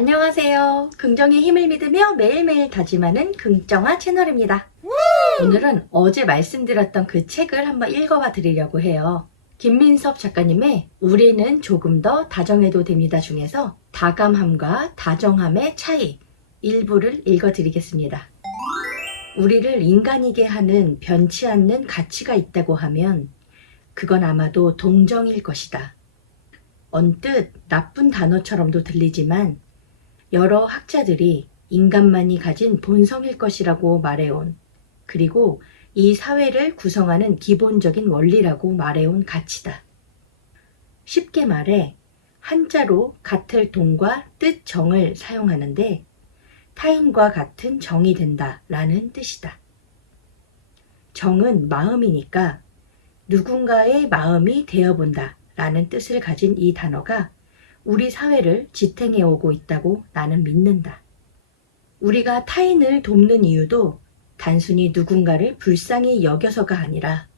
안녕하세요. 긍정의 힘을 믿으며 매일매일 다짐하는 긍정화 채널입니다. 오늘은 어제 말씀드렸던 그 책을 한번 읽어봐 드리려고 해요. 김민섭 작가님의 우리는 조금 더 다정해도 됩니다 중에서 다감함과 다정함의 차이 일부를 읽어 드리겠습니다. 우리를 인간이게 하는 변치 않는 가치가 있다고 하면 그건 아마도 동정일 것이다. 언뜻 나쁜 단어처럼도 들리지만 여러 학자들이 인간만이 가진 본성일 것이라고 말해온 그리고 이 사회를 구성하는 기본적인 원리라고 말해온 가치다. 쉽게 말해 한자로 같을 동과 뜻 정을 사용하는데 타인과 같은 정이 된다 라는 뜻이다. 정은 마음이니까 누군가의 마음이 되어본다 라는 뜻을 가진 이 단어가 우리 사회를 지탱해 오고 있다고 나는 믿는다. 우리가 타인을 돕는 이유도 단순히 누군가를 불쌍히 여겨서가 아니라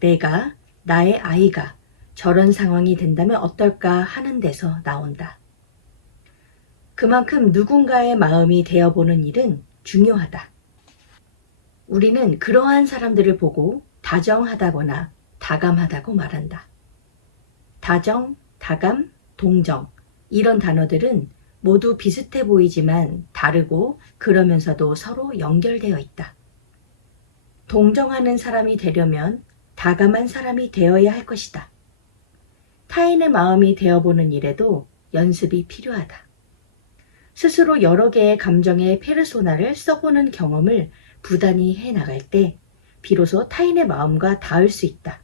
내가, 나의 아이가 저런 상황이 된다면 어떨까 하는 데서 나온다. 그만큼 누군가의 마음이 되어보는 일은 중요하다. 우리는 그러한 사람들을 보고 다정하다거나 다감하다고 말한다. 다정, 다감, 동정 이런 단어들은 모두 비슷해 보이지만 다르고 그러면서도 서로 연결되어 있다. 동정하는 사람이 되려면 다감한 사람이 되어야 할 것이다. 타인의 마음이 되어보는 일에도 연습이 필요하다. 스스로 여러 개의 감정의 페르소나를 써보는 경험을 부단히 해 나갈 때 비로소 타인의 마음과 닿을 수 있다.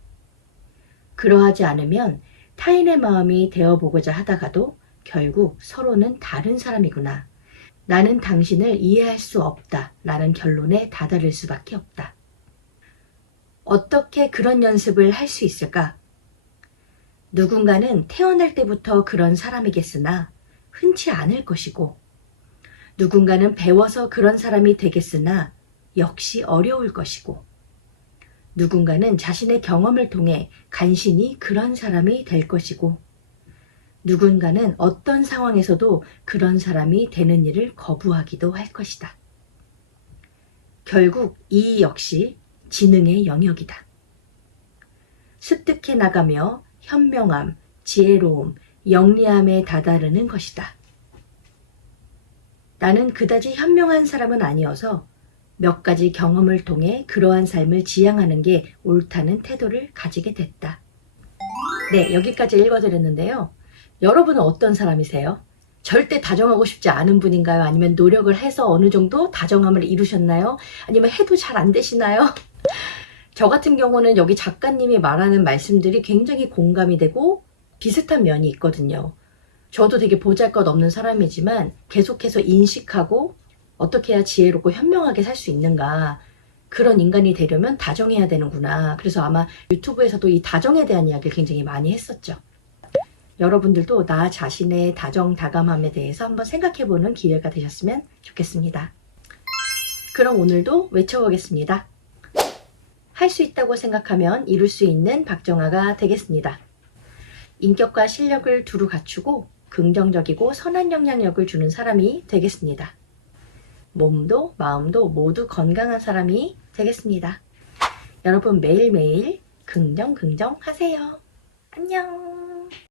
그러하지 않으면 타인의 마음이 되어보고자 하다가도 결국 서로는 다른 사람이구나. 나는 당신을 이해할 수 없다. 라는 결론에 다다를 수밖에 없다. 어떻게 그런 연습을 할 수 있을까? 누군가는 태어날 때부터 그런 사람이겠으나 흔치 않을 것이고, 누군가는 배워서 그런 사람이 되겠으나 역시 어려울 것이고, 누군가는 자신의 경험을 통해 간신히 그런 사람이 될 것이고, 누군가는 어떤 상황에서도 그런 사람이 되는 일을 거부하기도 할 것이다. 결국 이 역시 지능의 영역이다. 습득해 나가며 현명함, 지혜로움, 영리함에 다다르는 것이다. 나는 그다지 현명한 사람은 아니어서 몇 가지 경험을 통해 그러한 삶을 지향하는 게 옳다는 태도를 가지게 됐다. 네, 여기까지 읽어드렸는데요. 여러분은 어떤 사람이세요? 절대 다정하고 싶지 않은 분인가요? 아니면 노력을 해서 어느 정도 다정함을 이루셨나요? 아니면 해도 잘 안 되시나요? 저 같은 경우는 여기 작가님이 말하는 말씀들이 굉장히 공감이 되고 비슷한 면이 있거든요. 저도 되게 보잘 것 없는 사람이지만 계속해서 인식하고 어떻게 해야 지혜롭고 현명하게 살 수 있는가. 그런 인간이 되려면 다정해야 되는구나. 그래서 아마 유튜브에서도 이 다정에 대한 이야기를 굉장히 많이 했었죠. 여러분들도 나 자신의 다정 다감함에 대해서 한번 생각해보는 기회가 되셨으면 좋겠습니다. 그럼 오늘도 외쳐보겠습니다. 할 수 있다고 생각하면 이룰 수 있는 박정아가 되겠습니다. 인격과 실력을 두루 갖추고 긍정적이고 선한 영향력을 주는 사람이 되겠습니다. 몸도 마음도 모두 건강한 사람이 되겠습니다. 여러분 매일매일 긍정 긍정 하세요. 안녕.